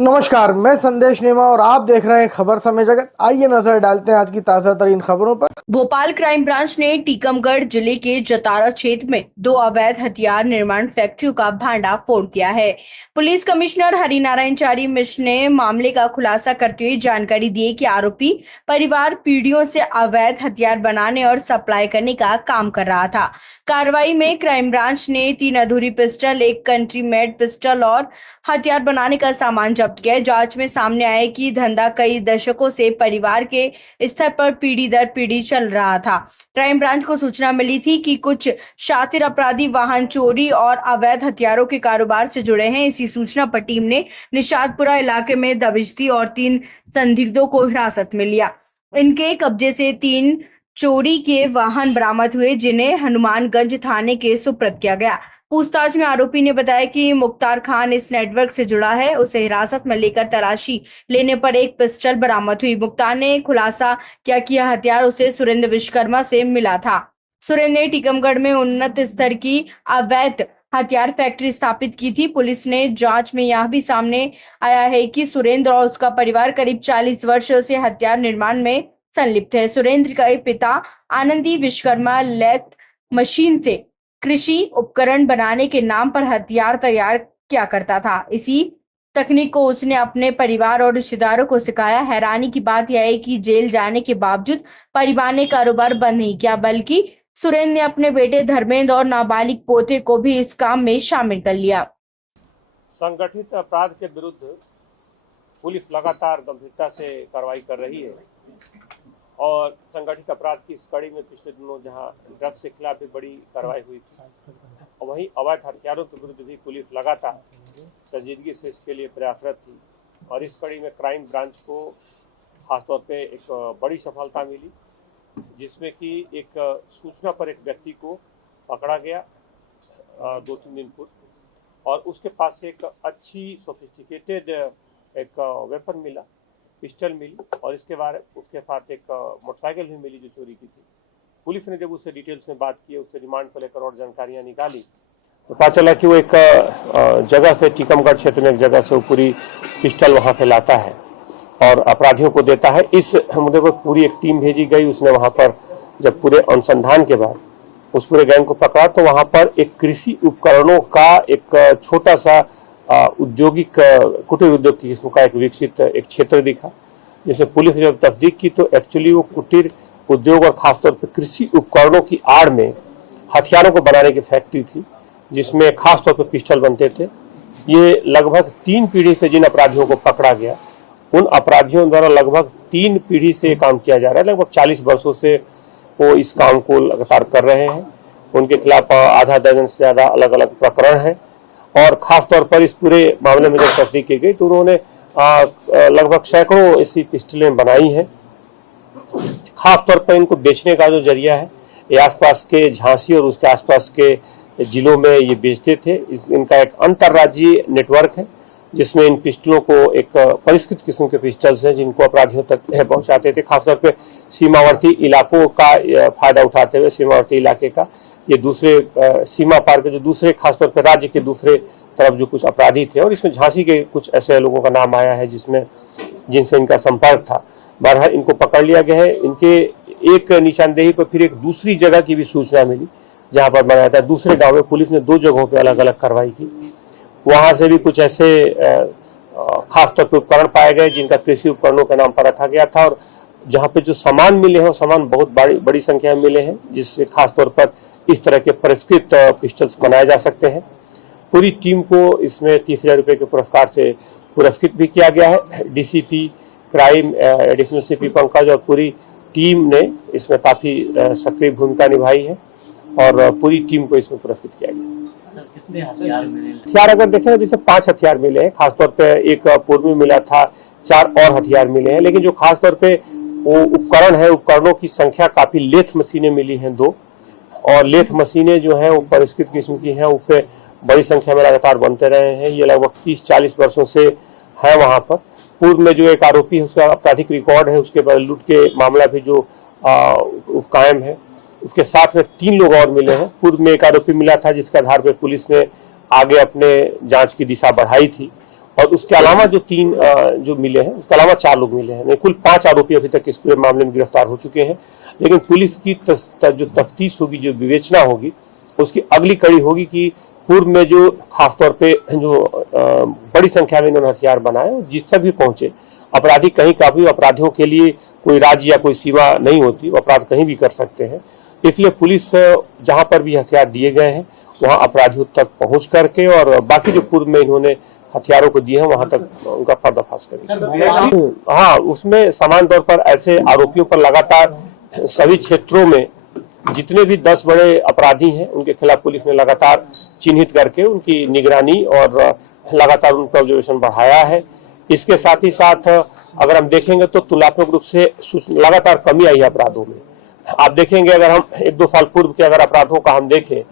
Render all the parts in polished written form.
नमस्कार, मैं संदेश नेमा और आप देख रहे हैं खबर समय जगत। आइए नजर डालते हैं आज की ताजा तरीन खबरों पर। भोपाल क्राइम ब्रांच ने टीकमगढ़ जिले के जतारा क्षेत्र में 2 अवैध हथियार निर्माण फैक्ट्रियों का भांडाफोड़ किया है। पुलिस कमिश्नर हरिनारायण चारी मिश्र ने मामले का खुलासा करते हुए जानकारी दी कि आरोपी परिवार पीढ़ियों से अवैध हथियार बनाने और सप्लाई करने का काम कर रहा था। कार्रवाई में क्राइम ब्रांच ने 3 अधूरी पिस्टल, 1 कंट्री मेड पिस्टल और हथियार बनाने का सामान जब्त किया। जांच में सामने आया कि धंधा कई दशकों से परिवार के स्तर पर पीढ़ी दर पीढ़ी चल रहा था। क्राइम ब्रांच को सूचना मिली थी कि कुछ शातिर अपराधी वाहन चोरी और अवैध हथियारों के कारोबार से जुड़े हैं। इसी सूचना पर टीम ने निशादपुरा इलाके में दबिश दी और 3 संदिग्धों को हिरासत में लिया। इनके कब्जे से 3 चोरी के वाहन बरामद हुए, जिन्हें हनुमानगंज थाने के सुपुर्द किया गया। पूछताछ में आरोपी ने बताया कि मुख्तार खान इस नेटवर्क से जुड़ा है। उसे हिरासत में लेकर तलाशी लेने पर 1 पिस्टल बरामद हुई। मुख्तार ने खुलासा किया कि यह हथियार उसे सुरेंद्र विश्वकर्मा से मिला था। सुरेंद्र ने टीकमगढ़ में उन्नत स्तर की अवैध हथियार फैक्ट्री स्थापित की थी। पुलिस ने जांच में यह भी सामने आया है कि सुरेंद्र और उसका परिवार करीब 40 वर्षों से हथियार निर्माण में संलिप्त है। सुरेंद्र का पिता आनंदी विश्वकर्मा लेथ मशीन से कृषि उपकरण बनाने के नाम पर हथियार तैयार किया करता था। इसी तकनीक को उसने अपने परिवार और रिश्तेदारों को सिखाया। हैरानी की बात यह है कि जेल जाने के बावजूद परिवार ने कारोबार बंद नहीं किया, बल्कि सुरेंद्र ने अपने बेटे धर्मेंद्र और नाबालिग पोते को भी इस काम में शामिल कर लिया। संगठित अपराध के विरुद्ध पुलिस लगातार गंभीरता से कार्रवाई कर रही है और संगठित अपराध की इस कड़ी में पिछले दिनों जहां ड्रग्स के खिलाफ भी बड़ी कार्रवाई हुई थी और वहीं अवैध हथियारों के विरुद्ध भी पुलिस लगातार संजीदगी से इसके लिए प्रयासरत थी। और इस कड़ी में क्राइम ब्रांच को खासतौर पे एक बड़ी सफलता मिली, जिसमें कि एक सूचना पर एक व्यक्ति को पकड़ा गया 2-3 दिन पूर्व, और उसके पास से एक अच्छी सोफिस्टिकेटेड एक वेपन मिला, पिस्टल मिली, और उसके साथ एक मोटरसाइकिल भी मिली जो चोरी की थी। पुलिस ने जब उससे डिटेल्स में बात की, उससे रिमांड को लेकर और जानकारियां निकाली, तो पता चला कि वो एक जगह से, टीकमगढ़ क्षेत्र में एक जगह से वो पूरी पिस्टल वहां से लाता है और अपराधियों को देता है। इस मुद्दे पर पूरी एक टीम भेजी गई। उसने वहां पर जब पूरे अनुसंधान के बाद उस पूरे गैंग को पकड़ा, तो वहां पर एक कृषि उपकरणों का एक छोटा सा औद्योगिक कुटीर उद्योग की किस्म का एक विकसित एक क्षेत्र दिखा, जिसे पुलिस ने जब तस्दीक की तो एक्चुअली वो कुटीर उद्योग और खासतौर पर कृषि उपकरणों की आड़ में हथियारों को बनाने की फैक्ट्री थी, जिसमें खासतौर पर पिस्टल बनते थे। ये लगभग 3 पीढ़ी से जिन अपराधियों को पकड़ा गया, उन अपराधियों द्वारा लगभग 3 पीढ़ी से काम किया जा रहा है। लगभग 40 वर्षों से वो इस काम को लगातार कर रहे हैं। उनके खिलाफ आधा दर्जन से ज्यादा अलग अलग प्रकरण है और खास तौर पर इस पूरे मामले में जब तस्दीक की गई तो उन्होंने लगभग सैकड़ों ऐसी पिस्टलें बनाई हैं। खास तौर पर इनको बेचने का जो जरिया है, ये आसपास के झांसी और उसके आसपास के जिलों में ये बेचते थे। इनका एक अंतर्राज्यीय नेटवर्क है, जिसमें इन पिस्टलों को एक परिष्कृत किस्म के पिस्टल्स हैं जिनको अपराधियों तक पहुंचाते थे। खासतौर पे सीमावर्ती इलाकों का फायदा उठाते हुए सीमावर्ती इलाके का ये दूसरे सीमा पार के जो दूसरे खासतौर पे राज्य के दूसरे तरफ जो कुछ अपराधी थे, और इसमें झांसी के कुछ ऐसे लोगों का नाम आया है जिनसे इनका संपर्क था। बहरहाल इनको पकड़ लिया गया है। इनके एक निशानदेही पर फिर एक दूसरी जगह की भी सूचना मिली जहां पर बनाया था। दूसरे गाँव में पुलिस ने 2 जगहों पर अलग अलग कार्रवाई की। वहां से भी कुछ ऐसे खासतौर पर उपकरण पाए गए जिनका कृषि उपकरणों के नाम पर रखा गया था, और जहां पे जो सामान मिले हैं वो सामान बहुत बड़ी संख्या में मिले हैं, जिससे खासतौर पर इस तरह के परिष्कृत पिस्टल्स बनाए जा सकते हैं। पूरी टीम को इसमें 30,000 रुपए के पुरस्कार से पुरस्कृत भी किया गया है। DCP crime additional CP Pankaj और पूरी टीम ने इसमें काफी सक्रिय भूमिका निभाई है और पूरी टीम को इसमें पुरस्कृत किया गया। कितने हथियार मिले? हथियार अगर देखें तो जैसे 5 हथियार मिले हैं। खासतौर पे एक पूर्व में मिला था, 4 और हथियार मिले हैं। लेकिन जो खासतौर पे वो उपकरण है, उपकरणों की संख्या काफी, लेथ मशीनें मिली हैं 2, और लेथ मशीनें जो हैं वो परिष्कृत किस्म की हैं, उससे बड़ी संख्या में लगातार बनते रहे हैं। ये लगभग 30-40 वर्षों से है वहां पर। पूर्व में जो एक आरोपी है उसका आपराधिक रिकॉर्ड है, उसके बाद लूट के मामला भी जो कायम है। उसके साथ में 3 लोग और मिले हैं। पूर्व में एक आरोपी मिला था जिसके आधार पर पुलिस ने आगे अपने जांच की दिशा बढ़ाई थी, और उसके अलावा जो 3 जो मिले हैं, उसके अलावा 4 लोग मिले हैं। नहीं, कुल 5 आरोपी अभी तक इस पूरे मामले में गिरफ्तार हो चुके हैं। लेकिन पुलिस की जो तफ्तीश होगी, जो विवेचना होगी, उसकी अगली कड़ी होगी कि पूर्व में जो खासतौर पे जो बड़ी संख्या में इन्होंने हथियार बनाए, जिस तक भी पहुंचे, अपराधी कहीं का भी, अपराधियों के लिए कोई राज्य या कोई सीमा नहीं होती, वो अपराध कहीं भी कर सकते हैं। इसलिए पुलिस जहां पर भी हथियार दिए गए हैं वहां अपराधियों तक पहुंच करके और बाकी जो पूर्व में इन्होंने हथियारों को दिए हैं वहां तक उनका पर्दाफाश करेगी। हाँ, उसमें समान तौर पर ऐसे आरोपियों पर लगातार सभी क्षेत्रों में जितने भी 10 बड़े अपराधी हैं उनके खिलाफ पुलिस ने लगातार चिन्हित करके उनकी निगरानी और लगातार उनका ऑब्जर्वेशन बढ़ाया है। इसके साथ ही साथ अगर हम देखेंगे तो तुलनात्मक रूप से लगातार कमी आई है अपराधों में। आप देखेंगे, अगर हम 1-2 साल पूर्व के अगर अपराधों का हम देखें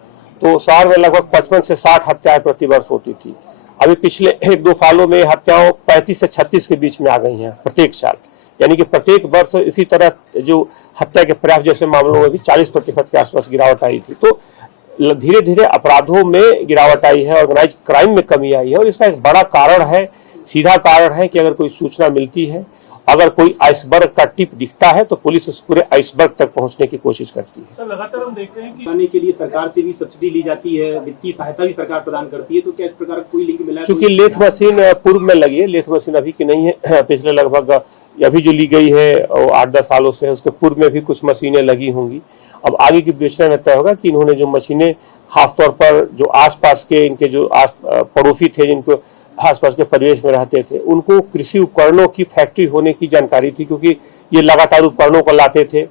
तो शहर में लगभग 55 से 60 हत्याएं प्रति वर्ष होती थी। अभी पिछले 1-2 सालों में हत्याओं 35 से 36 के बीच में आ गई हैं प्रत्येक साल। यानी कि प्रत्येक वर्ष इसी तरह जो हत्या के प्रयास जैसे मामलों में भी 40% के आसपास गिरावट आई थी। तो धीरे धीरे अपराधों में गिरावट आई है, ऑर्गेनाइज क्राइम में कमी आई है। और इसका एक बड़ा कारण है, सीधा कारण है कि अगर कोई सूचना मिलती है, अगर कोई आइसबर्ग का टिप दिखता है तो पुलिस उस पूरे आइसबर्ग तक पहुंचने की कोशिश करती है। सर, लगातार हम देखते हैं कि बनाने के लिए सरकार से भी सब्सिडी ली जाती है, वित्तीय सहायता भी सरकार प्रदान करती है, तो क्या इस प्रकार का कोई लिंक मिला है? चूंकि लेथ मशीन पूर्व में लगी है, लेथ मशीन अभी की नहीं है। पिछले लगभग अभी जो ली गई है 8-10 सालों से है, उसके पूर्व में भी कुछ मशीनें लगी होंगी। अब आगे की विवेचना में तय होगा कि इन्होंने जो मशीनें खासतौर पर जो आसपास के इनके जो पड़ोसी थे, जिनको आसपास के परिवेश में रहते थे, उनको कृषि उपकरणों की फैक्ट्री होने की जानकारी थी, क्योंकि ये लगातार उपकरणों को लाते थे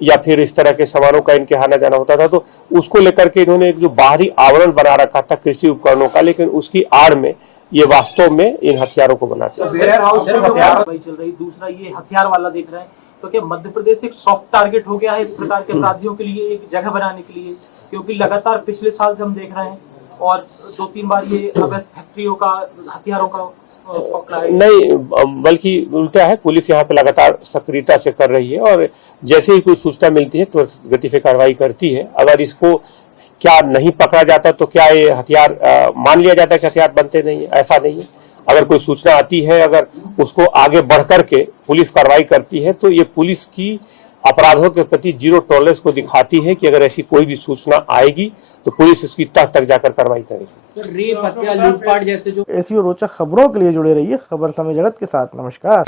या फिर इस तरह के सामानों का इनके आना जाना होता था। तो उसको लेकर के इन्होंने एक जो बाहरी आवरण बना रखा था कृषि उपकरणों का, लेकिन उसकी आड़ में ये वास्तव में इन हथियारों को बनाते थे। वेयर हाउस में हथियार चल रही, दूसरा ये हथियार वाला देख रहे हैं, तो क्या मध्य प्रदेश एक सॉफ्ट टारगेट हो गया है इस प्रकार के अपराधियों के लिए, एक जगह बनाने के लिए? क्योंकि लगातार पिछले साल से हम देख रहे हैं और 2-3 बार ये अवैध फैक्ट्रियों का, हथियारों का पकड़ा है। नहीं, बल्कि उल्टा है, पुलिस यहाँ पे लगातार सक्रियता से कर रही है और जैसे ही कोई सूचना मिलती है तो गति से कार्रवाई करती है। अगर इसको क्या नहीं पकड़ा जाता तो क्या ये हथियार मान लिया जाता है कि हथियार बनते नहीं है? ऐसा नहीं है। अगर कोई सूचना आती है, अगर उसको आगे बढ़ करके पुलिस कार्रवाई करती है तो ये पुलिस की अपराधों के प्रति जीरो टॉलरेंस को दिखाती है कि अगर ऐसी कोई भी सूचना आएगी तो पुलिस उसकी तह तक जाकर कार्रवाई करेगी। सर, रेप, हत्या, लूटपाट जैसे जो ऐसी और रोचक खबरों के लिए जुड़े रहिए खबर समय जगत के साथ। नमस्कार।